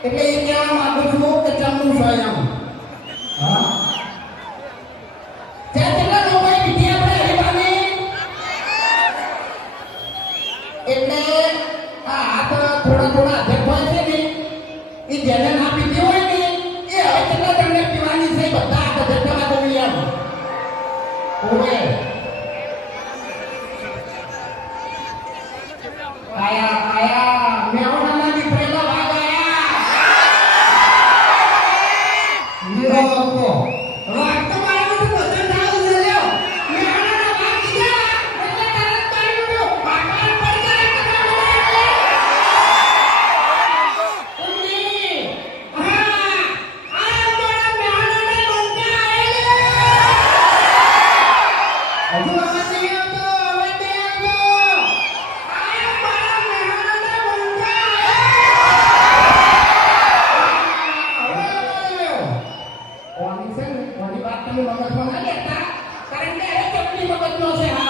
એટલે એ કહેવા માંગુ છું કે ચમનું સ્વયં હા કેટલા લોકો પીધી આપણે હરીફાની એટલે આ હાથ થોડા અધ્યક્ષ હોય છે ને એ જેને ના પીધી હોય ને એ હવે કેટલા તમને પીવાની છે બધા હાથ અધ્યક્ષમાં તો એમ ઓવે આયા મેવડાના દીકરેલા ભાગ આયા નીરો આપો વાત તો મારું તો બધું થાવ લેજો મેવડાના ભાગ દીધા એટલે તરત પાડી ઉડ્યો પાકડા પડી ગયા ઉડી હા આ મોડા મેવડાના બંકા આયેલે હજુ આવા નહીં આવતો હવે નહીં આવતો કોની વાત તમે મગજમાં ના લેતા કારણ કે એ ચપટી મગજનો છે હા